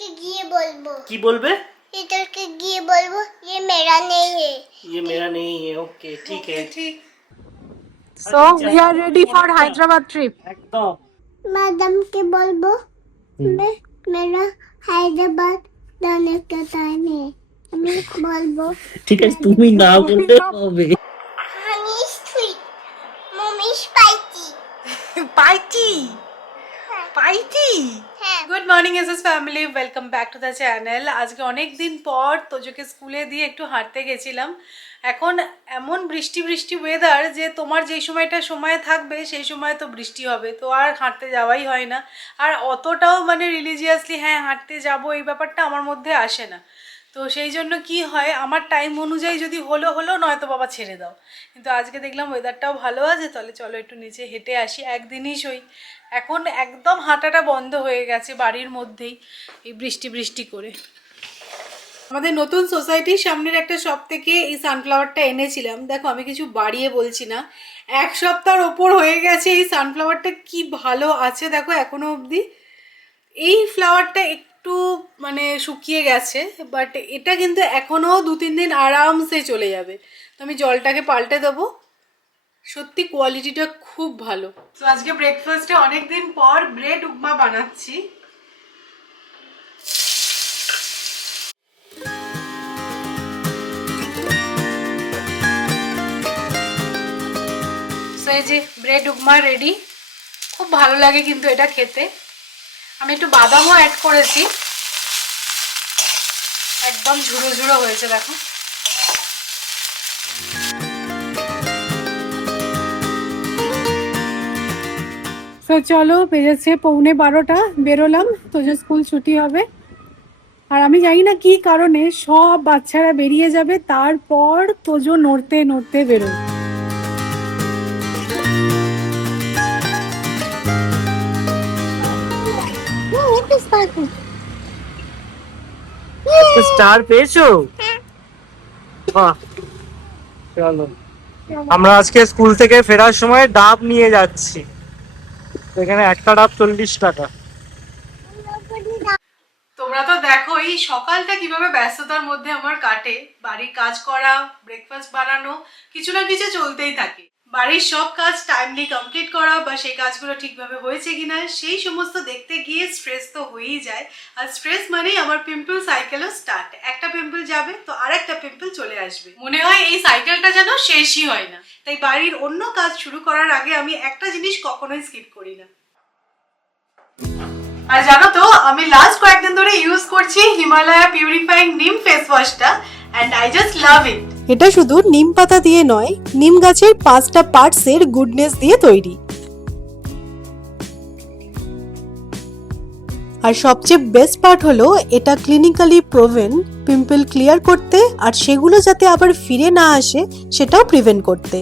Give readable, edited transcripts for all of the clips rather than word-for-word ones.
Teacher के गए बोलबो की बोलबे? टीचर के गए बोलबो ये मेरा नहीं है। ये मेरा नहीं है। ओके ठीक है। ठीक। So we are ready for Hyderabad trip. एकदम। मैडम के बोलबो मैं मेरा हैदराबाद जाने का टाइम है। मैं बोलबो ठीक है তুমি না বললে হবে। Honey sweet mummy spicy Paiti. Paiti. হ্যাঁ good morning SS family, welcome back to the channel. আজকে অনেক দিন পর তোজোকে স্কুলে দিয়ে একটু হাঁটতে গেছিলাম। এখন এমন বৃষ্টি বৃষ্টি ওয়েদার যে তোমার যেই সময়টা সময় থাকবে সেই সময় তো বৃষ্টি হবে, তো আর হাঁটতে যাওয়াই হয় না। আর অতটাও মানে রিলিজিয়াসলি হ্যাঁ হাঁটতে যাব এই ব্যাপারটা আমার মধ্যে আসে না। তো সেই জন্য কি হয়, আমার টাইম অনুযায়ী যদি হলো নয়তো বাবা ছেড়ে দাও। কিন্তু আজকে দেখলাম ওয়েদারটাও ভালো আছে, তাহলে চলো একটু নিচে হেঁটে আসি। একদিনই সই, এখন একদম হাঁটাটা বন্ধ হয়ে গেছে বাড়ির মধ্যেই এই বৃষ্টি বৃষ্টি করে। আমাদের নতুন সোসাইটির সামনের একটা শপ থেকে এই সানফ্লাওয়ারটা এনেছিলাম। দেখো আমি কিছু বাড়িয়ে বলছি না, এক সপ্তাহের ওপর হয়ে গেছে। এই সানফ্লাওয়ারটা কি ভালো আছে দেখো এখনো অবধি। এই ফ্লাওয়ারটা একটু মানে শুকিয়ে গেছে, বাট এটা কিন্তু এখনও 2-3 দিন আরামসে চলে যাবে। তো আমি জলটাকে পাল্টে দেবো। সত্যি কোয়ালিটিটা খুব ভালো। তো আজকে ব্রেকফাস্টে অনেকদিন পর ব্রেড উপমা বানাচ্ছি। এই যে ব্রেড উপমা রেডি। খুব ভালো লাগে কিন্তু এটা খেতে। আমি একটু বাদামও অ্যাড করেছি, একদম ঝুড়ো ঝুড়ো হয়েছে দেখো। তো চলো, বেজেছে 11:15, বেরোলাম। তো যে স্কুল ছুটি হবে, আর আমি জানি না কি কারণে সব বাচ্চারা বেরিয়ে যাবে, তারপর তোজো নড়তে নড়তে বেরোয়। স্টার পেয়েছো? বাহ, চলো। আমরা আজকে স্কুল থেকে ফেরার সময় ডাব নিয়ে যাচ্ছি। এখানে একটা ডাব 40 টাকা। তোমরা তো দেখো এই সকালটা কিভাবে ব্যস্ততার মধ্যে আমার কাটে। বাড়ির কাজ করা, ব্রেকফাস্ট বানানো, কিছু না কিছু চলতেই থাকে। বাড়ির সব কাজ টাইমলি কমপ্লিট করা বা সেই কাজগুলো ঠিকভাবে হয়েছে কিনা সেই সমস্ত দেখতে গিয়ে স্ট্রেস তো হয়েই যায়। আর স্ট্রেস মানেই আমার পিম্পল সাইকেলও স্টার্ট। একটা পিম্পল যাবে তো আরেকটা পিম্পল চলে আসবে, মনে হয় এই সাইকেলটা যেন শেষই হয় না। তাই বাড়ির অন্য কাজ শুরু করার আগে আমি একটা জিনিস কখনোই স্কিপ করি না। আর জানো তো, আমি লাস্ট কয়েকদিন ধরে ইউজ করছি হিমালয়া পিউরিফাইং নিম ফেস ওয়াশটা, and I just love it. এটা শুধু নিম পাতা দিয়ে নয়, নিম গাছের 5টা পার্টসের গুডনেস দিয়ে তৈরি। আর সবচেয়ে বেস্ট পার্ট হলো এটা ক্লিনিক্যালি প্রুভেন পিম্পল ক্লিয়ার করতে, আর সেগুলো যাতে আবার ফিরে না আসে সেটাও প্রিভেন্ট করতে।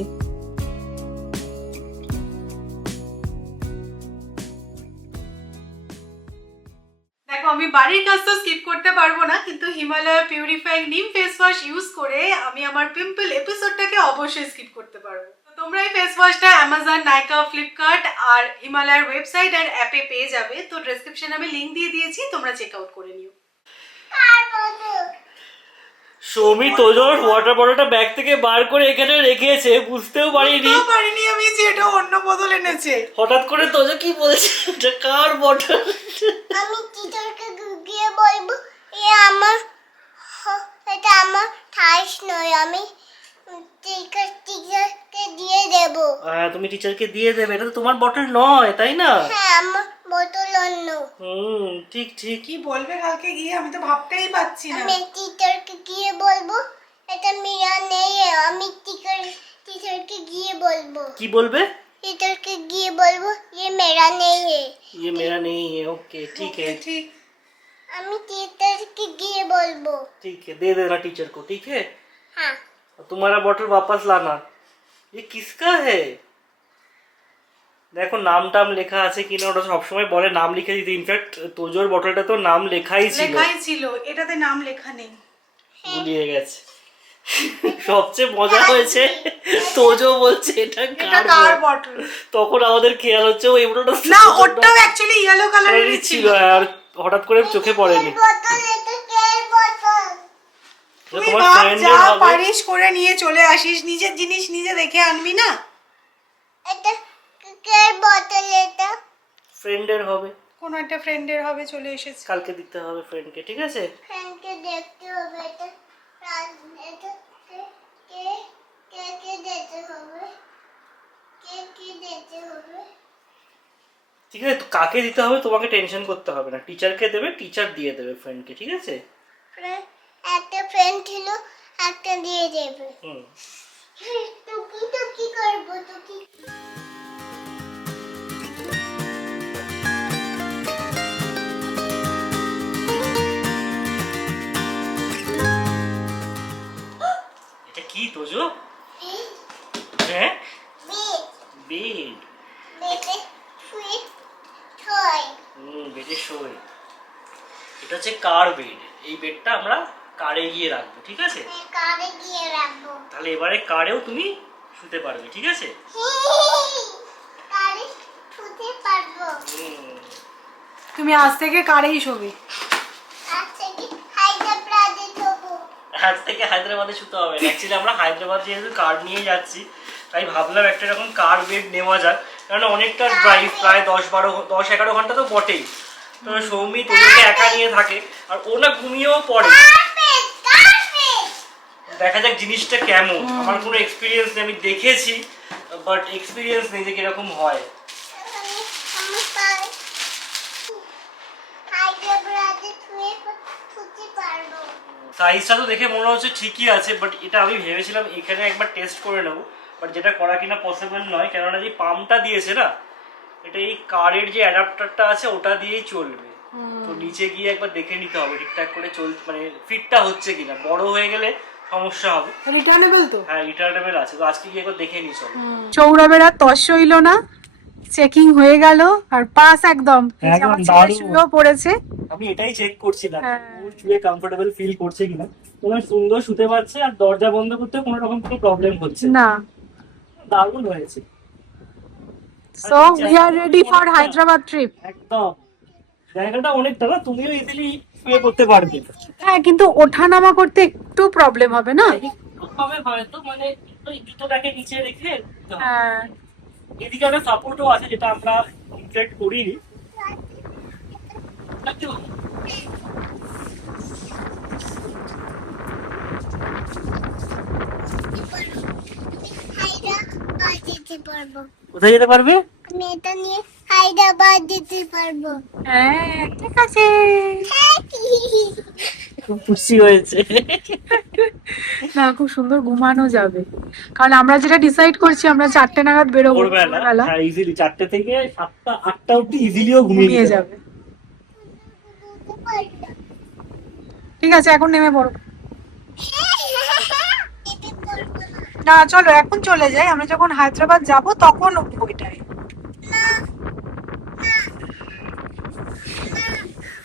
আমি বাড়ির কাজ তো স্কিপ করতে পারবো না, কিন্তু Himalaya purifying neem face wash use করে আমি আমার পিম্পল এপিসোডটাকে অবশ্যই স্কিপ করতে পারবো। তো তোমরা এই ফেস ওয়াশটা অ্যামাজন, নাইকা, ফ্লিপকার্ট আর হিমালয়ার ওয়েবসাইট আর অ্যাপে পেয়ে যাবে। তো ডেসক্রিপশনে আমি লিংক দিয়ে দিয়েছি, তোমরা চেক আউট করে নিও। সৌমি তোজোর ওয়াটার বটলটা ব্যাগ থেকে বার করে এখানে রেখেছে, বুঝতেও পারিনি আমি যে এটা অন্য বোতল এনেছে। হঠাৎ করে তোজো কি বলছে, এটা কার বটল? আমি টিচারকে গিয়ে বলবো এটা আমার থাইস নয়, আমি টিচারকে দিয়ে দেব। তুমি টিচারকে দিয়ে দেবে, এটা তো তোমার বটল নয় তাই না? হ্যাঁ আমার বোতল অন্য। ঠিক ঠিক। কি বলবে কালকে গিয়ে, আমি তো ভাবতেই পাচ্ছি না। আমি টিচারকে গিয়ে বলবো এটা মেরা নেই, আমি টিচারকে গিয়ে বলবো। কি বলবে? टीचर के गए बोलबो ये मेरा नहीं है, ये मेरा नहीं है। ओके ठीक है, ठीक। আমি टीचर के गए बोलबो। ठीक है, दे देना टीचर को, ठीक है? हाँ। तुम्हारा बॉटल वापस लाना। ये किसका है? দেখো নাম টাম লেখা আছে কিনা, ওটা সবসময় বলে নাম লিখে দিতে। ইনফ্যাক্ট তোজোর বটলটা তো নাম লেখাই ছিল, এটাতে নাম লেখা নেই, ভুলিয়ে গেছে। সবচেয়ে মজা হয়েছে তোজো বলছে এটা কার বটল। তখন আমাদের খেয়াল হচ্ছে ওই বটলটা না, ওটাও অ্যাকচুয়ালি ইয়েলো কালারের ছিল। আর হঠাৎ করে চোখে পড়েনি। বোতল, এটা কের বোতল? তুই তোমার ভাব friend যা এর হবে। পারিস করে নিয়ে চলে আসিস, নিজের জিনিস নিজে দেখে আনবি না। এটা কের বোতল এটা? ফ্রেন্ডের হবে, কোনো একটা ফ্রেন্ডের হবে, চলে এসেছে। কালকে দিতে হবে ফ্রেন্ডকে, ঠিক আছে? ফ্রেন্ডকে দেখতে হবে এটা। এটা কে কে কে কে দেখতে হবে? কে কে দেখতে হবে? ঠিক আছে, তো কাকে দিতে হবে তোমাকে টেনশন করতে হবে না, টিচারকে দেবে, টিচার দিয়ে দেবে ফ্রেন্ডকে, ঠিক আছে? ফ্রেন্ড, একটা ফ্রেন্ড ছিল, একটা দিয়ে দেবে। হুম। তো কি করবো তো কি? এটা কি তোজো? হ্যাঁ, বেড। বেটে শুয়ে ছয়। বেডে শোয়। এটা হচ্ছে কার বেড। এই বেডটা আমরা কারে গিয়ে রাখবো, ঠিক আছে? কারে গিয়ে রাখবো? তাহলে এবারে কারেও তুমি শুতে পারবে, ঠিক আছে? কারে শুতে পারবো? তুমি আজ থেকে কারেই শোবে। আচ্ছা কি হায়দ্রাবাদে যাবো? আজ থেকে হায়দ্রাবাদে শুতে হবে না। অ্যাকচুয়ালি আমরা হায়দ্রাবাদ যেহেতু কার নিয়ে যাচ্ছি, তাই ভাবলাম একটা এরকম কার বেড নেওয়া যাক, কারণ অনেকটা ড্রাইভ, প্রায় 10-11 ঘন্টা তো বটেই। তো সৌমি তোকে একা নিয়ে থাকে, আর ও না ঘুমিয়েও পড়ে। Carpet carpet. দেখা যাক জিনিসটা কেমন। আমার কোনো এক্সপিরিয়েন্স নেই, আমি দেখেছি বাট এক্সপিরিয়েন্স নেই যে কিরকম হয়। আমি পাই হায়দ্রাবাদে শুতে পারবো। সাইজটা তো দেখে মনে হচ্ছে ঠিকই আছে, বাট এটা আমি ভেবেছিলাম এখানে একবার টেস্ট করে নেবো, বাট যেটা করা কিনা পসিবল নয়, কেননা যে পাম্পটা দিয়েছে না, এটা এই কারের যে অ্যাডাপ্টারটা আছে ওটা দিয়েই চলবে। তো নিচে গিয়ে একবার দেখে নিতে হবে ঠিকঠাক করে মানে ফিটটা হচ্ছে কিনা। বড় হয়ে গেলে সমস্যা হবে। রিটার্নেবল তো? হ্যাঁ, রিটার্নেবল আছে, তো আজকে গিয়ে একবার দেখে নি চলো। সৌরভের আর তস হইল না, চেকিং হয়ে গেল আর পাস একদম। এই যে একদম আমার ছেলে দারুণ। শুয়েও পড়েছে। আমি এটাই চেক করছিলাম হ্যাঁ। ও শুয়ে কমফোর্টেবল ফিল করছে কিনা। তোমার সুন্দর শুতে পারছে, আর দরজা বন্ধ করতে কোনো রকম কোনো প্রবলেম হচ্ছে না। না। দারুণ হয়েছে। So we are ready for Hyderabad trip. একদম, জায়গাটা অনেকটা না, তুমিও ইজিলি শুয়ে করতে পারবে। হ্যাঁ, কিন্তু ওঠানামা করতে একটু প্রবলেম হবে না? হবে হয়তো, মানে ওই জুতোটাকে নিচে রেখে হ্যাঁ। এদিকে একটা সাপোর্টও আছে, যেটা আমরা ইনক্লুড করিনি। হায়দ্রাবাদ যেতে পারবো। কোথায় যেতে পারবে? আমি এটা নিয়ে হায়দ্রাবাদ যেতে পারবো। হ্যাঁ, ঠিক আছে। খুব খুশি হয়েছে। না, খুব সুন্দর ঘুমানো যাবে, কারণ আমরা যেটা ডিসাইড করছি আমরা 4টে নাগাদ বেরোবো। ভোরবেলা, ভোরবেলা হ্যাঁ, ইজিলি 4টে থেকে 7টা-8টা অব্দি ইজিলিও ঘুমিয়ে ঘুমিয়ে নিতে যাবে। ঠিক আছে, এখন নেমে পড়ো। না, চলো এখন চলে যাই, আমরা যখন হায়দ্রাবাদ যাব তখন উঠবো এটাই।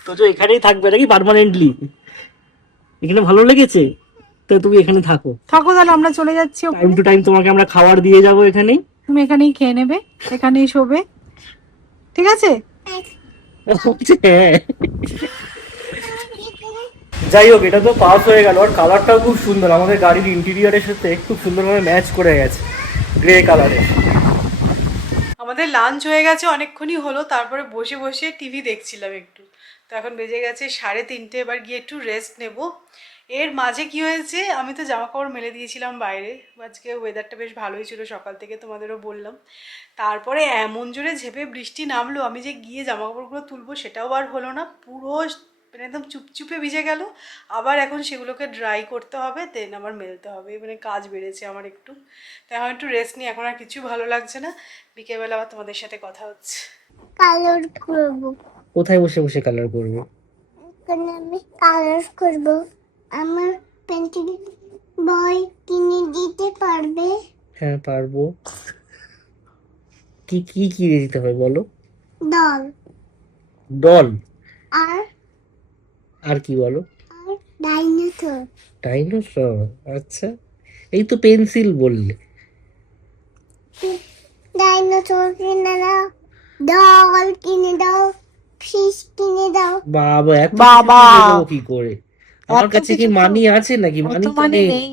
তো যে এখানেই থাকবে নাকি পার্মানেন্টলি? এখানে ভালো লেগেছে তো তুমি এখানে থাকো। থাকো, তাহলে আমরা চলে যাচ্ছি টাইম ওখানে। টু টাইম তোমাকে আমরা খাবার দিয়ে যাবো এখানেই। তুমি এখানেই খেয়ে নেবে, এখানেই শোবে, ঠিক আছে? হ্যাঁ। যাই হোক, এটা তো পাস হয়ে গেল, আর কালারটাও খুব সুন্দর, আমাদের গাড়ির ইন্টেরিয়রের সাথে খুব সুন্দরভাবে ম্যাচ করে গেছে, গ্রে কালারে। আমাদের লাঞ্চ হয়ে গেছে, অনেকক্ষণই হলো, তারপরে বসে বসে টিভি দেখছিলাম একটু। তো এখন বেজে গেছে 3:30, এবার গিয়ে একটু রেস্ট নেব। এর মাঝে কি হয়েছে, আমি তো জামা কাপড় মেলে দিয়েছিলাম বাইরে, আজকে ওয়েদারটা বেশ ভালোই ছিল সকাল থেকে, তোমাদেরও বললাম। তারপরে এমন জোরে ঝেপে বৃষ্টি নামলো, আমি যে গিয়ে জামা কাপড়গুলো তুলবো সেটাও আর হলো না, পুরো মানে একদম চুপচুপে ভিজে গেল। আবার এখন সেগুলোকে ড্রাই করতে হবে, দেন আবার মেলতে হবে, মানে কাজ বেড়েছে আমার একটু। তাই এখন একটু রেস্ট নিই, এখন আর কিছু ভালো লাগছে না। বিকেলবেলা আবার তোমাদের সাথে কথা হচ্ছে। কালার করবো। কোথায় বসে বসে কালার করবো? এখানে আমি কালার করবো। আমার পেন্টিং বই কিনে দিতে পারবে? হ্যাঁ, পারবো। কি কি কিনে দিতে হবে বলো? ডল ডল আর আর কি বলো? আর ডাইনোসর। ডাইনোসর, আচ্ছা। এই তো পেন্সিল বললে। ডাইনোসর কিনে দাও, ডল কিনে দাও, ফিশ কিনে দাও। বাবা এত বাবা! কিছু কিনে দেবো কি করে? আমার এত কাছে কি কিছু তো- মানি আছে নাকি? অত মানি তো মানে নেই। নেই।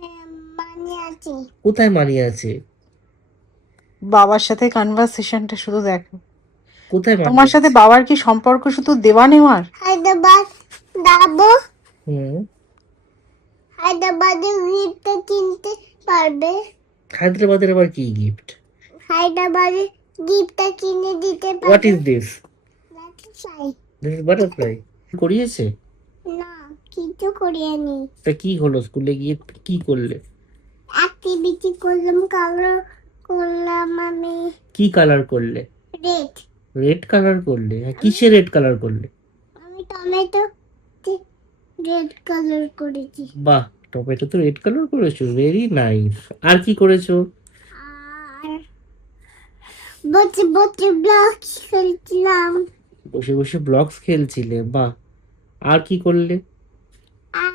হ্যাঁ, মানে আছে। কোথায় মানি আছে? বাবার সাথে কনভারসেশনটা শুধু দেখো। কোথায় মানি তোমার সাথে আছে? বাবার কি সম্পর্ক শুধু দেওয়া নেওয়ার? হায়দ্রাবাদ যাবো, হুম। হায়দ্রাবাদে গিফটটা কিনতে পারবে। হায়দ্রাবাদের আবার কি গিফট? হায়দ্রাবাদে গিফটটা কিনে দিতে হোয়াট পারবে। Is this? চাই দিস ইজ বাটারফ্লাই। করিয়েছে? না, কিছু করিনি। তা কি হলো, স্কুলে গিয়ে কি করলে? অ্যাক্টিভিটি করলাম, কালার করলাম আমি। কি কালার করলে? রেড। রেড কালার করলে? হ্যাঁ, কিসে রেড কালার করলে? আমি টমেটো রেড কালার করেছি। বাহ, টমেটো তো রেড কালার করেছো, ভেরি নাইস। আর কি করেছো? আর বসে বসে ব্লক খেলছিলাম। বসে বসে ব্লকস খেলছিলে, বাহ। আর কি করলে? আর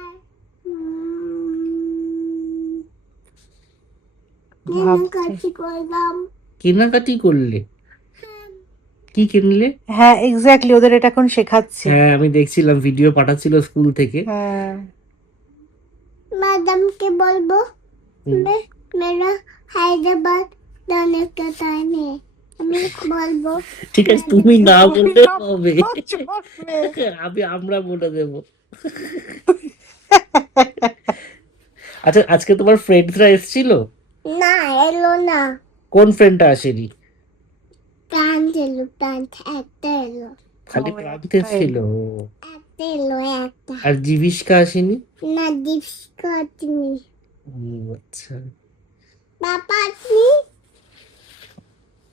ভাবছি। কাছে করলাম। কেনাকাটি করলে? কি কিনলে? হ্যাঁ এক্স্যাক্টলি, ওদের এটা এখন শেখাচ্ছে। হ্যাঁ, আমি দেখছিলাম, ভিডিও পাঠাচ্ছিল স্কুল থেকে। হ্যাঁ मैडमকে বলবো হুম। मेरा हैदराबाद जाने का टाइम है। আমি বলবো ঠিক আছে, তুমি না বললে হবে। আমরা বলে দেব। আচ্ছা, আজকে তোমার ফ্রেন্ডসরা এসেছিল? না, এলো না। কোন ফ্রেন্ডটা আসেনি? প্রান্ত এলো, প্রান্ত একটা এলো, খালি ও, প্রান্ত একটা এসেছিল। একটা এলো একটা। আর জিবিষ্কা আসেনি? না, দীপশিকা তুমি। আচ্ছা। বাবা আপনি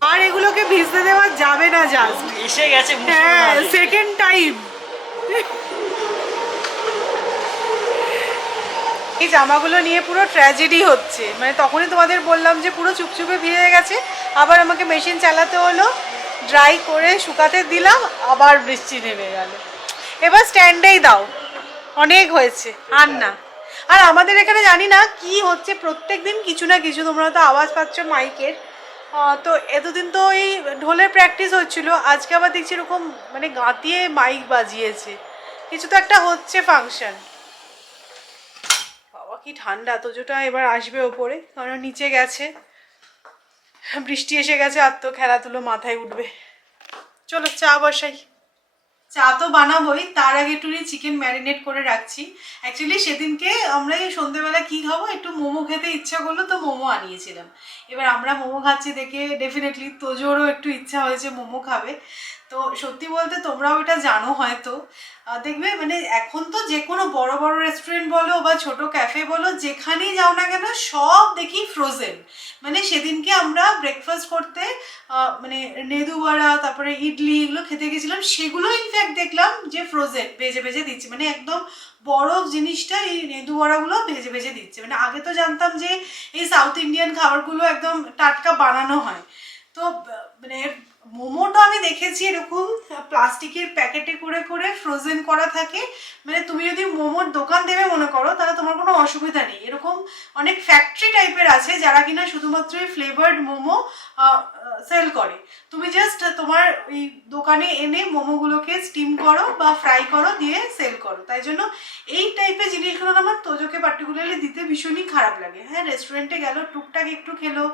আর এগুলোকে ভিজতে দেওয়া যাবে না, জাস্ট এসে গেছে হ্যাঁ সেকেন্ড টাইম। এই জামাগুলো নিয়ে পুরো ট্র্যাজেডি হচ্ছে, মানে তখনই তোমাদের বললাম যে পুরো চুপচুপে ভিজে গেছে, আবার আমাকে মেশিন চালাতে হলো, ড্রাই করে শুকাতে দিলাম, আবার বৃষ্টি নেমে গেল। এবার স্ট্যান্ডেই দাও, অনেক হয়েছে আর না। আর আমাদের এখানে জানি না কি হচ্ছে, প্রত্যেক দিন কিছু না কিছু, তোমরা তো আওয়াজ পাচ্ছ মাইকের। তো এতদিন তো এই ঢোলের প্র্যাকটিস হচ্ছিল, আজকে আবার দেখছি এরকম মানে গাঁতিয়ে মাইক বাজিয়েছে, কিছু তো একটা হচ্ছে ফাংশন। বাবা কি ঠান্ডা, তোজোটা এবার আসবে ওপরে, কারণ নিচে গেছে, বৃষ্টি এসে গেছে, আর তো খেলাধুলো মাথায় উঠবে। চলো চা বসাই। চা তো বানাবোই, তার আগে একটু চিকেন ম্যারিনেট করে রাখছি। অ্যাকচুয়ালি সেদিনকে আমরা এই সন্ধ্যেবেলা কি খাবো, একটু মোমো খেতে ইচ্ছা করলো, তো মোমো আনিয়েছিলাম। এবার আমরা মোমো খাচ্ছি দেখে ডেফিনেটলি তোজোরও একটু ইচ্ছা হয়েছে মোমো খাবে। তো সত্যি বলতে তোমরাও এটা জানো হয়তো, দেখবে মানে এখন তো যে কোনো বড় বড় রেস্টুরেন্ট বলো বা ছোট ক্যাফে বলো, যেখানেই যাও না কেন সব দেখি ফ্রোজেন। মানে সেদিনকে আমরা ব্রেকফাস্ট করতে মানে নেদু বড়া, তারপরে ইডলি, এগুলো খেতে গেছিলাম, সেগুলো ইনফ্যাক্ট দেখলাম যে ফ্রোজেন ভেজে ভেজে দিচ্ছে, মানে একদম বরফ জিনিসটা এই নেদু বড়াগুলো ভেজে ভেজে দিচ্ছে। মানে আগে তো জানতাম যে এই সাউথ ইন্ডিয়ান খাবারগুলো একদম টাটকা বানানো হয়, তো মানে মোমোটা আমি দেখেছি এরকম প্লাস্টিকের প্যাকেটে করে করে ফ্রোজেন করা থাকে। মানে তুমি যদি মোমোর দোকান দেবে মনে করো, তাহলে তোমার কোনো অসুবিধা নেই। এরকম অনেক ফ্যাক্টরি টাইপের আছে যারা কিনা শুধুমাত্র ফ্লেভার্ড মোমো সেল করে। তুমি জাস্ট তোমার ওই দোকানে এনে মোমোগুলোকে স্টিম করো বা ফ্রাই করো, দিয়ে সেল করো। তাই জন্য এই টাইপের জিনিসগুলো আমার তোজোকে পার্টিকুলারলি দিতে ভীষণই খারাপ লাগে। হ্যাঁ, রেস্টুরেন্টে গেল, টুকটাক একটু খেলো,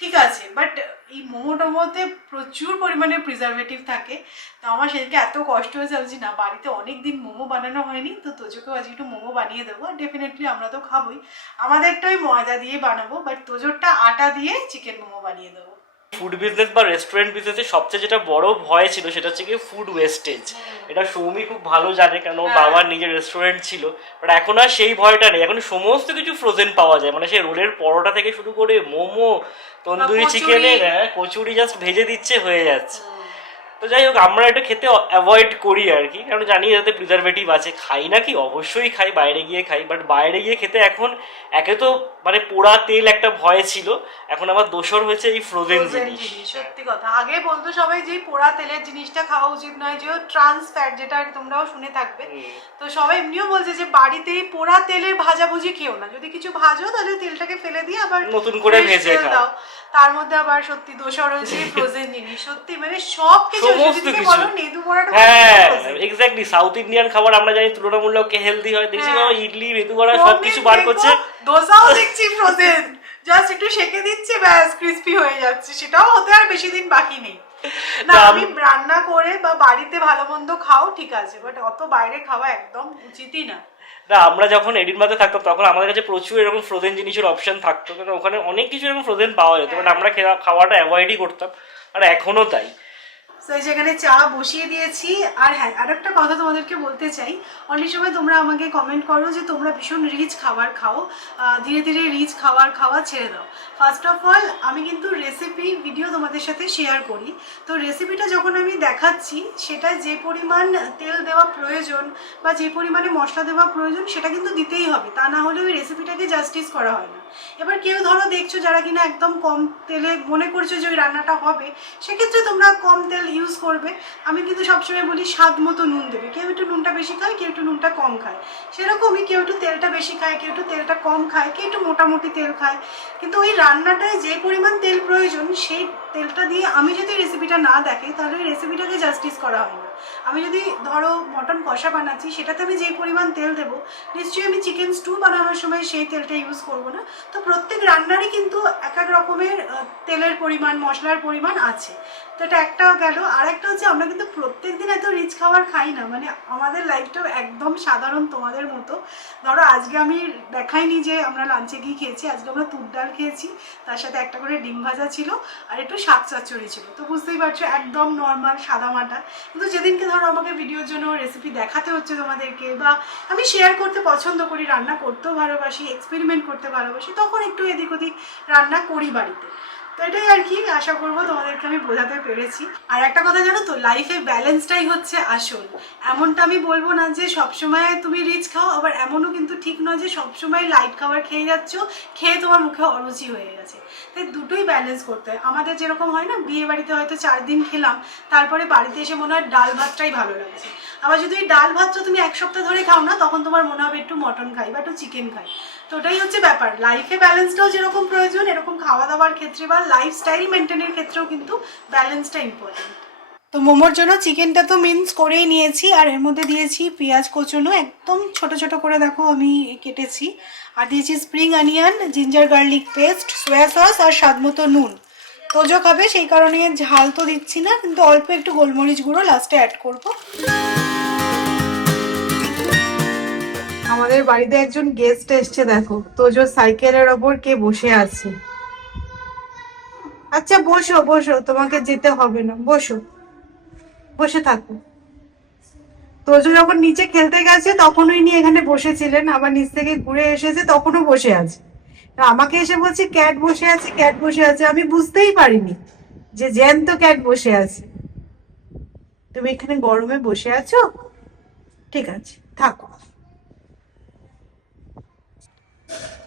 ঠিক আছে, বাট এই মোমো টোমোতে প্রচুর পরিমাণে প্রিজারভেটিভ থাকে। তো আমার সেদিনকে এত কষ্ট হয়েছে, বলছি না, বাড়িতে অনেক দিন মোমো বানানো হয়নি, তো তোজোকেও আজকে একটু মোমো বানিয়ে দেবো। আর ডেফিনেটলি আমরা তো খাবোই, আমাদেরটা ওই ময়দা দিয়ে বানাবো, বাট তোজোরটা আটা দিয়ে চিকেন মোমো বানিয়ে দেবো। ফুড বিজনেস বা রেস্টুরেন্ট বিজনেসে সবচেয়ে যেটা বড় ভয় ছিল সেটা হচ্ছে কি ফুড ওয়েস্টেজ। এটা সৌমি খুব ভালো জানে, কারণ ওর বাবার নিজের রেস্টুরেন্ট ছিল। বাট এখন আর সেই ভয়টা নেই, এখন সমস্ত কিছু ফ্রোজেন পাওয়া যায়। মানে সেই রোলের পরোটা থেকে শুরু করে মোমো, তন্দুরি চিকেনের কচুরি জাস্ট ভেজে দিচ্ছে, হয়ে যাচ্ছে। তো যাই হোক, আমরা এটা খেতে অ্যাভয়েড করি আর কি, কারণ জানি যাতে প্রিজারভেটিভ আছে। খাই না কি, অবশ্যই খাই, বাইরে গিয়ে খাই, বাট বাইরে গিয়ে খেতে এখন একে তো মানে পোড়া তেল একটা ভয় ছিল, এখন আবার দোসর হয়েছে এই ফ্রোজেন জিনিস। সত্যি কথা, আগে বলতো সবাই যে পোড়া তেলের জিনিসটা খাওয়া উচিত নয়, যে ট্রান্স ফ্যাট, যেটা তোমরাও শুনে থাকবে। তো সবাই এমনিও বলছে যে বাড়িতেই পোড়া তেলের ভাজাভুজি খেও না, যদি কিছু ভাজো তাহলে তেলটাকে ফেলে দিয়ে আবার নতুন করে ভেজে খাও। তার মধ্যে আবার সত্যি দোসর হয়েছে ফ্রোজেন জিনিস, সত্যি মানে সব কিছু সমস্ত সেদিনকে কিছু। বলো, নেদু বড়াটা হ্যাঁ frozen। এক্স্যাক্টলি, সাউথ ইন্ডিয়ান খাবার আমরা জানি তুলনামূলক হেলদি হয়, দেখছি হ্যাঁ। বাবা ইডলি মেদু বড়া কোনদিন সবকিছু বার দেখবো করছে। দোসাও দেখছি ফ্রোজেন, জাস্ট একটু সেকে দিচ্ছে, ব্যাস ক্রিস্পি হয়ে যাচ্ছে, সেটাও হতে আর বেশি দিন বাকি নেই। না তা আমি রান্না করে বা বাড়িতে ভালো মন্দ খাও ঠিক আছে, বাট অত বাইরে খাওয়া একদম উচিতই না। না আমরা যখন এডিনবার্গে থাকতাম তখন আমাদের কাছে প্রচুর এরকম ফ্রোজেন জিনিসের অপশন থাকতো, কারণ ওখানে অনেক কিছু এরকম ফ্রোজেন পাওয়া যেত, বাট আমরা খাওয়াটা অ্যাভয়েডই করতাম, আর এখনো তাই। তো এই যেখানে চা বসিয়ে দিয়েছি। আর হ্যাঁ, আর একটা কথা তোমাদেরকে বলতে চাই, অনেক সময় তোমরা আমাকে কমেন্ট করো যে তোমরা ভীষণ রিচ খাবার খাও, ধীরে ধীরে রিচ খাবার খাওয়া ছেড়ে দাও। ফার্স্ট অফ অল আমি কিন্তু রেসিপি ভিডিও তোমাদের সাথে শেয়ার করি, তো রেসিপিটা যখন আমি দেখাচ্ছি সেটা যে পরিমাণ তেল দেওয়া প্রয়োজন বা যে পরিমাণে মশলা দেওয়া প্রয়োজন সেটা কিন্তু দিতেই হবে, তা না হলে ওই রেসিপিটাকে জাস্টিস করা হয় না। এবার কেউ ধরো দেখছো যারা কিনা একদম কম তেলে মনে করছো যে ওই রান্নাটা হবে, সেক্ষেত্রে তোমরা কম তেল ইউজ করবে। আমি কিন্তু সবসময় বলি স্বাদ মতো নুন দেবে, কেউ একটু নুনটা বেশি খায়, কেউ একটু নুনটা কম খায়, সেরকমই কেউ একটু তেলটা বেশি খায়, কেউ একটু তেলটা কম খায়, কেউ একটু মোটামুটি তেল খায়, কিন্তু ওই রান্নাটায় যে পরিমাণ তেল প্রয়োজন সেই তেলটা দিয়ে আমি যদি রেসিপিটা না দেখাই তাহলে ওই রেসিপিটাকে জাস্টিস করা হয় না। আমি যদি ধরো মটন কষা বানাচ্ছি সেটাতে আমি যেই পরিমাণ তেল দেবো, নিশ্চয়ই আমি চিকেন স্টু বানানোর সময় সেই তেলটা ইউজ করব না। তো প্রত্যেক রান্নারই কিন্তু এক এক রকমের তেলের পরিমাণ, মশলার পরিমাণ আছে। তো এটা একটা গেল। আর একটা হচ্ছে আমরা কিন্তু প্রত্যেক দিন এত রিচ খাবার খাই না, মানে আমাদের লাইফটাও একদম সাধারণ তোমাদের মতো। ধরো আজকে আমি দেখাইনি যে আমরা লাঞ্চে গিয়ে খেয়েছি, আজকে আমরা তুর ডাল খেয়েছি, তার সাথে একটা করে ডিম ভাজা ছিল আর একটু শাক চচ্চড়ি ছিল। তো বুঝতেই পারছো একদম নর্মাল সাদামাটা। কিন্তু যেদিনকে ধরো আমাকে ভিডিওর জন্য রেসিপি দেখাতে হচ্ছে তোমাদেরকে, বা আমি শেয়ার করতে পছন্দ করি, রান্না করতেও ভালোবাসি, এক্সপেরিমেন্ট করতে ভালোবাসি, তখন একটু এদিক ওদিক রান্না করি বাড়িতে। তো এটাই আর কি, আশা করবো তোমাদেরকে আমি বোঝাতে পেরেছি। আর একটা কথা জানো তো, লাইফে ব্যালেন্সটাই হচ্ছে আসল। এমনটা আমি বলবো না যে সবসময় তুমি রিচ খাও, আবার এমনও কিন্তু ঠিক নয় যে সবসময় লাইট খাবার খেয়ে যাচ্ছ, খেয়ে তোমার মুখে অরুচি হয়ে গেছে। তাই দুটোই ব্যালেন্স করতে হয়। আমাদের যেরকম হয় না, বিয়ে বাড়িতে হয়তো 4 দিন খেলাম, তারপরে বাড়িতে এসে মনে হয় ডাল ভাতটাই ভালো লাগছে। আবার যদি এই ডাল ভাতটা তুমি 1 সপ্তাহ ধরে খাও না, তখন তোমার মনে হবে একটু মটন খাই বা একটু চিকেন খাই। তো ওটাই হচ্ছে ব্যাপার, লাইফে ব্যালেন্সটাও যেরকম প্রয়োজন, এরকম খাওয়া দাওয়ার ক্ষেত্রে বা লাইফস্টাইল মেনটেনের ক্ষেত্রেও কিন্তু ব্যালেন্সটা ইম্পর্টেন্ট। তো মোমোর জন্য চিকেনটা তো মিন্স করেই নিয়েছি, আর এর মধ্যে দিয়েছি পেঁয়াজ কোচানো, একদম ছোট ছোট করে দেখো আমি কেটেছি, আর দিয়েছি spring onion, ginger garlic paste, soya sauce আর স্বাদ মতো নুন। তোজো খাবে সেই কারণে ঝাল তো দিচ্ছি না, কিন্তু অল্প একটু গোলমরিচ গুঁড়ো লাস্টে অ্যাড করব। আমাদের বাড়িতে একজন গেস্ট এসছে, দেখো তোজো সাইকেলের ওপর কে বসে আছে। আচ্ছা বসো বসো, তোমাকে যেতে হবে না, বসো, বসে থাকো। তোজো যখন নিচে খেলতে গেছে তখন উনি এখানে বসেছিলেন, আবার নিচ থেকে ঘুরে এসেছে তখনও বসে আছে। আমাকে এসে বলছে ক্যাট বসে আছে, ক্যাট বসে আছে। আমি বুঝতেই পারিনি যে জ্যান্ত ক্যাট বসে আছে। তুমি এখানে গরমে বসে আছো, ঠিক আছে থাকো।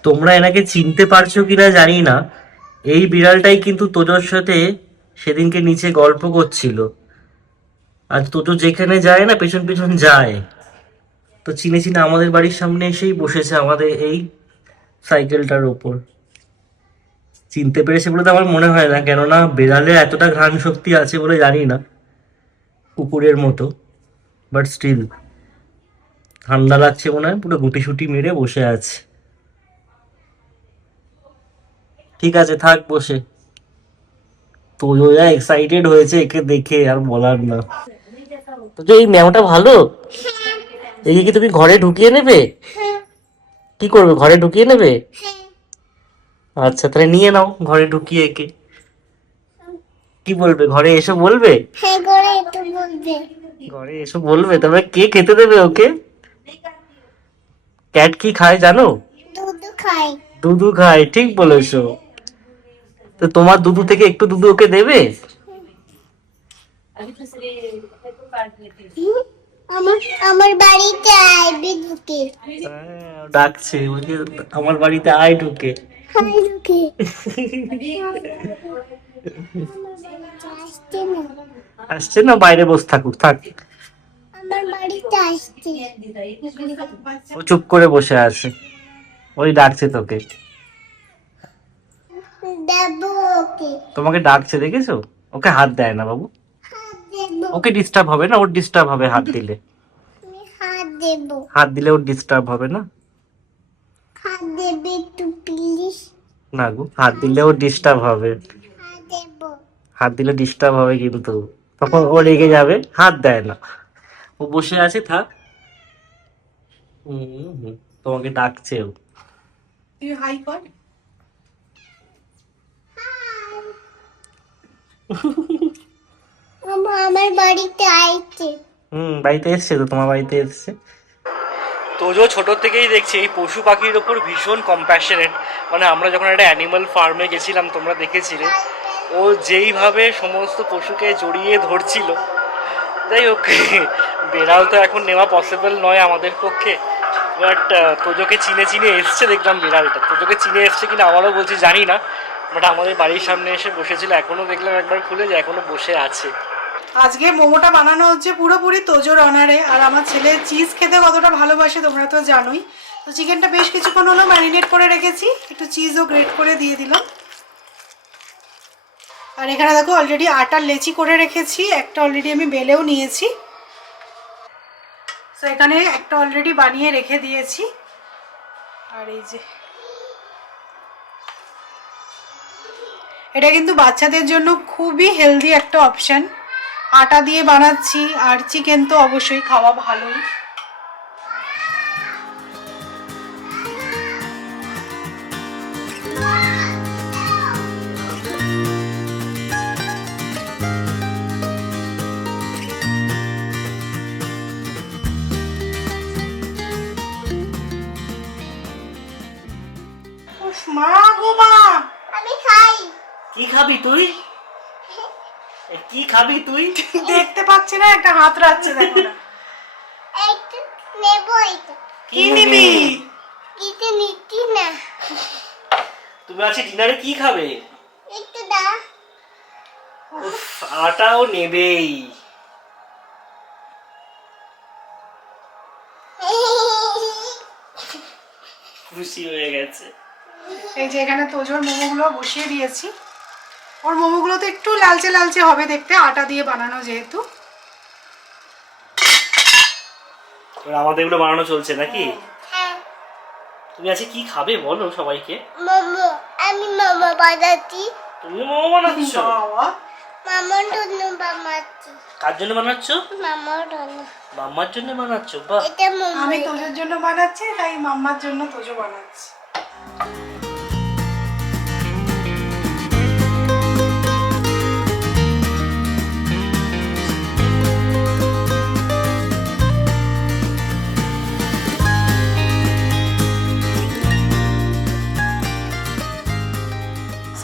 তোমরা এনাকে চিনতে পারছো কিনা জানি না, এই বিড়ালটাই কিন্তু তোজোর সাথে সেদিনকে নিচে গল্প করছিল। আর তোজো যেখানে যায় না পেছন পেছন যায়, তো চিনে চিনে আমাদের বাড়ির সামনে এসেই বসেছে আমাদের এই সাইকেলটার ওপর। চিনতে পেরেছে বলে তো আমার মনে হয় না, কেননা বিড়ালের এতটা ঘ্রাণ শক্তি আছে বলে জানি না, কুকুরের মতো। বাট স্টিল ঠান্ডা লাগছে মনে হয়, পুরো গুটি সুটি মেরে বসে আছে। ঠিক আছে থাক বসে। তো যা এক্সাইটেড হয়েছে একে দেখে আর বলার না। তো যে এই ম্যাওটা ভালো, একে কি তুমি ঘরে ঢুকিয়ে নেবে? কি করবে, ঘরে ঢুকিয়ে নেবে? আচ্ছা তাহলে নিয়ে নাও ঘরে ঢুকিয়ে একে। কি বলবে, ঘরে এসে বলবে? হ্যাঁ করে একটু বলবে। ঘরে এসে বলবে, তবে কে খেতে দেবে ওকে? ক্যাট কি খায় জানো? দুধ খাই। দুধু খায়, ঠিক বলেছো। তো তোমার দুধু থেকে একটু দুধু ওকে দেবে? আমার আমার বাড়িতে আইবি ঢুকে। হ্যাঁ, ডাকছে বলছে আমার বাড়িতে আয় ঢুকে। হাই ঢুকে। আসছে না। আসছে না, বাইরে বসে থাকুক, থাক। আমার বাড়িতে আসছে। ও চুপ করে বসে আছে, ওই ডাকছে তোকে। দেবো ওকে। তোমাকে ডাকছে দেখেছো? ওকে হাত দেয় না বাবু। হাত দেবো ওকে ডিস্টার্ব হবে না, ওর ডিস্টার্ব হবে হাত দিলে। আমি হাত দেবো হাত দিলে ওর ডিস্টার্ব হবে না। হাত দেবে একটু প্লিজ না গো, হাত দিলে ওর ডিস্টার্ব হবে। হাত দেবো হাত দিলে ডিস্টার্ব হবে কিন্তু, তখন ও রেগে যাবে। হাত দেয় না, ও বসে আছে, থাক। তোমাকে ডাকছে ও। তুই হাই কর। আমার বাড়িতে আইছে বাড়িতে এসছে তো, তোমার বাড়িতে এসছে। তোজো ছোট থেকেই দেখছি এই পশু পাখির ওপর ভীষণ কম্প্যাশনেট। মানে আমরা যখন একটা অ্যানিমাল ফার্মে গেছিলাম, তোমরা দেখেছিলে, ও যেইভাবে সমস্ত পশুকে জড়িয়ে ধরছিল। যাই হোক, বেড়াল তো এখন নেওয়া পসিবল নয় আমাদের পক্ষে, বাট তোজোকে চিনে চিনে এসছে দেখলাম বিড়ালটা। তোজোকে চিনে এসছে কিনা আমারও বলছি জানি না, বাট আমাদের বাড়ির সামনে এসে বসেছিল, এখনো দেখলাম একবার খুলে যে এখনো বসে আছে। আজকে মোমোটা বানানো হচ্ছে পুরোপুরি তোজোর অনারে। আর আমার ছেলে চিজ খেতে কতটা ভালোবাসে তোমরা তো জানোই। তো চিকেনটা বেশ কিছুক্ষণ হলো ম্যারিনেট করে রেখেছি, একটু চিজও গ্রেট করে দিয়ে দিলাম। আর এখানে দেখো অলরেডি আটার লেচি করে রেখেছি, একটা অলরেডি আমি বেলেও নিয়েছি। তো এখানে একটা অলরেডি বানিয়ে রেখে দিয়েছি। আর এই যে এটা কিন্তু বাচ্চাদের জন্য খুবই হেলদি একটা অপশান। আটা দিয়ে বানাচ্ছি, আর চিকেন তো অবশ্যই খাওয়া ভালোই। উফ মা গো মা, আমি খাই কি খাবি তুই? কি খাবি তুই? দেখতে পাচ্ছি না, একটা হাত রাখছে দেখো না। একটু নেবো এটা কি নিবি? কিছু নিচ্ছি না তুমি আজকে ডিনারে কি খাবে? একটু দা উফ, আটাও নেবেই। খুশি হয়ে গেছে। এই যে এখানে তোজোর মোমোগুলো বসিয়ে দিয়েছি। ওর মোমোগুলো তো একটু লালচে লালচে হবে দেখতে, আটা দিয়ে বানানো যেহেতু। এবার আমাদের এগুলো বানানো চলছে নাকি? হ্যাঁ তুমি আজকে কি খাবে বলো সবাইকে। মোমো আমি মোমো বানাচ্ছি তুমি মোমো বানাচ্ছ? বাবা, মামার জন্য বানাচ্ছি কার জন্য বানাচ্ছ? মামার জন্য মাম্মার জন্য বানাচ্ছ? বাহ। এটা মোমো আমি তোজোর জন্য বানাচ্ছি, তাই মাম্মার জন্য তোজো বানাচ্ছি।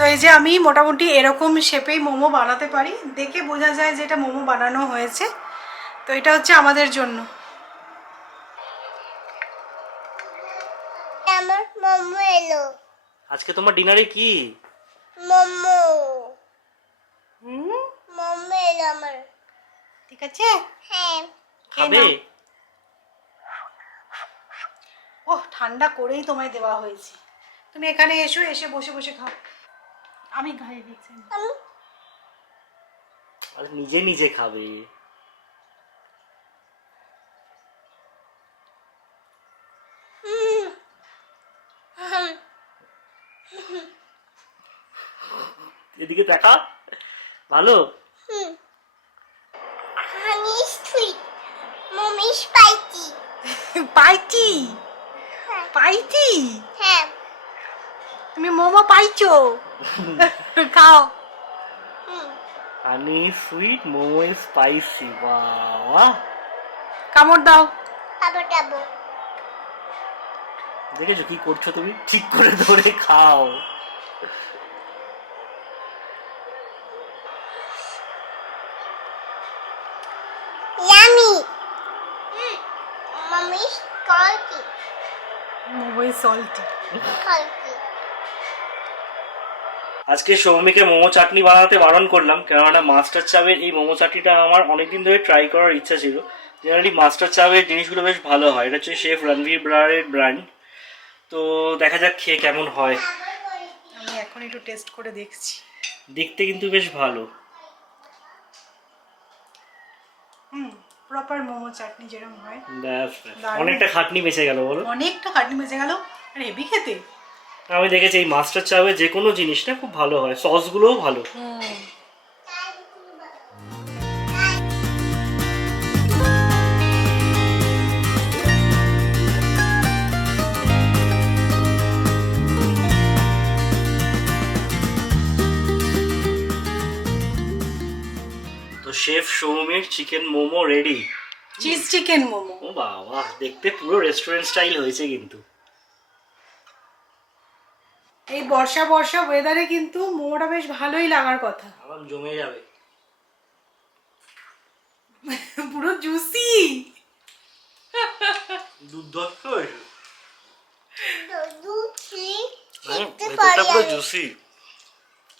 তো এই যে আমি মোটামুটি এরকম শেপেই মোমো বানাতে পারি, দেখে বোঝা যায় যে এটা মোমো বানানো হয়েছে। তো এটা হচ্ছে আমাদের জন্য। আমার মোমো এলো আজকে তোমার ডিনারে কি? মোমো হুম, মোমো এলো আমার ঠিক আছে। হ্যাঁ খাবে? ওহ, ঠান্ডা করেই তোমায় দেওয়া হয়েছে। তুমি এখানে এসো, এসে বসে বসে খাও। আমি খাইয়ে দিচ্ছি। আমি আর নিজে নিজে খাবে। এদিকে দেখা, ভালো। হানি সুইট মমি স্পাইসি পাইছি, পাইছি। হ্যাঁ তুমি মোমো পাইছো? খাও। হানি সুইট মোমো স্পাইসি, বাহ। কামড় দাও। খাবো খাবো দেখেছো কি করছো তুমি? ঠিক করে ধরে খাও। Yummy mummy spicy momo salty. খাইছি আজকে সৌমিকে মোমো চাটনি বানাতে বারণ করলাম, কেননা মাস্টার চাবের এই মোমো চাটনিটা আমার অনেকদিন ধরে ট্রাই করার ইচ্ছা ছিল। জেনারেলি মাস্টার চাবের জিনিসগুলো বেশ ভালো হয়, এটা হচ্ছে শেফ রণবীর ব্রারের ব্র্যান্ড। তো দেখা যাক খেয়ে কেমন হয়। আমি এখন একটু টেস্ট করে দেখছি। দেখতে কিন্তু বেশ ভালো। প্রপার মোমো চাটনি যেরকম হয়, ব্যাস দারুণ। অনেকটা খাটনি বেঁচে গেল বলো। অনেকটা খাটনি বেঁচে গেল। আর হেভি খেতে। আমি দেখেছি এই মাস্টার চাপে যে কোনো জিনিসটা খুব ভালো হয়, সসগুলোও ভালো। তো শেফ সৌমির chicken momo ready. Cheese chicken momo. ও বাবা, দেখতে পুরো রেস্টুরেন্ট স্টাইল হয়েছে কিন্তু। এই বর্ষা বর্ষা ওয়েদারে কিন্তু মোমোটা বেশ ভালোই লাগার কথা। আমার জমে যাবে। পুরো জুসি। দুর্ধর্ষ হয়েছে। দুধি খেতে ভেতরটা পারি পুরো আমি। জুসি।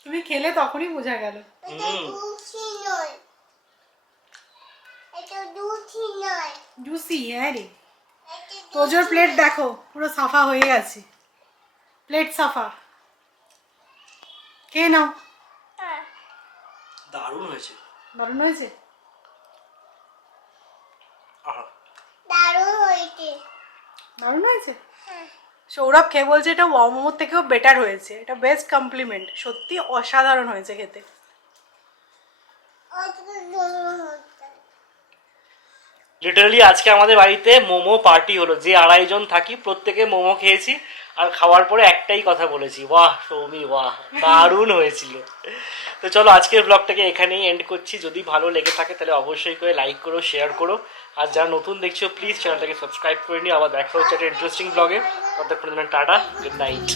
তুমি খেলে তখনই বোঝা গেল। এটা দুধি নয়, এটা দুধি নয়, জুসি, হ্যাঁ রে। এটা তোজোর প্লেট দেখো পুরো সাফা হয়ে গেছে, প্লেট সাফা। খেয়ে নাও। হ্যাঁ, দারুণ হয়েছে। দারুণ হয়েছে। আহা, দারুণ হয়েছে। দারুণ হয়েছে। হ্যাঁ, সৌরভ খেয়ে বলছে এটা ওয়াও মোমোর থেকেও বেটার হয়েছে, এটা বেস্ট কমপ্লিমেন্ট, সত্যি অসাধারণ হয়েছে খেতে। অত দারুণ হচ্ছে। লিটারালি আজকে আমাদের বাড়িতে মোমো পার্টি হলো। যে 2.5 জন থাকি প্রত্যেকে মোমো খেয়েছি, আর খাওয়ার পরে একটাই কথা বলেছি, বাহ সৌমি বাহ, দারুণ হয়েছিল। তো চলো আজকের ব্লগটাকে এখানেই এন্ড করছি। যদি ভালো লেগে থাকে তাহলে অবশ্যই করে লাইক করো, শেয়ার করো, আর যারা নতুন দেখছো প্লিজ চ্যানেলটাকে সাবস্ক্রাইব করে নিও। আবার দেখা হচ্ছে একটা ইন্টারেস্টিং ব্লগে। ততক্ষণ টাটা, গুড নাইট।